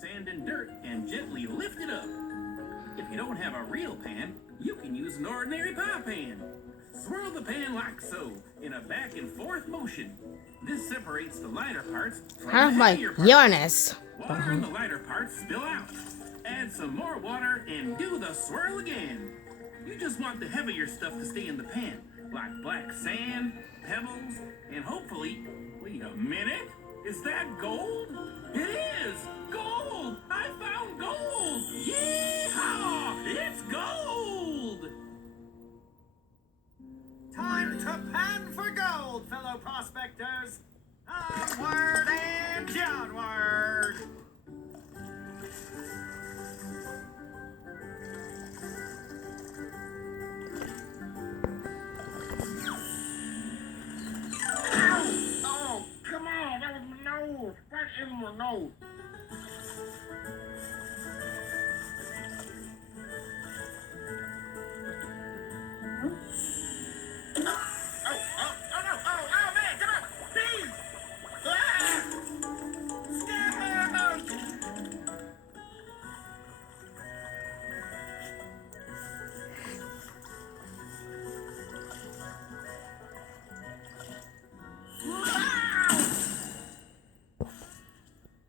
sand and dirt and gently lift it up. If you don't have a real pan, you can use an ordinary pie pan. Swirl the pan like so, in a back and forth motion. This separates the lighter parts from Kind of the like heavier parts. Uranus. Water in the lighter parts spill out. Add some more water and do the swirl again. You just want the heavier stuff to stay in the pan, like black sand, pebbles, and hopefully, wait a minute, is that gold? It is! Gold! I found gold! Yeehaw! It's gold! Time to pan for gold, fellow prospectors! Onward and downward! Oh, come on, that was my nose. Right in my nose.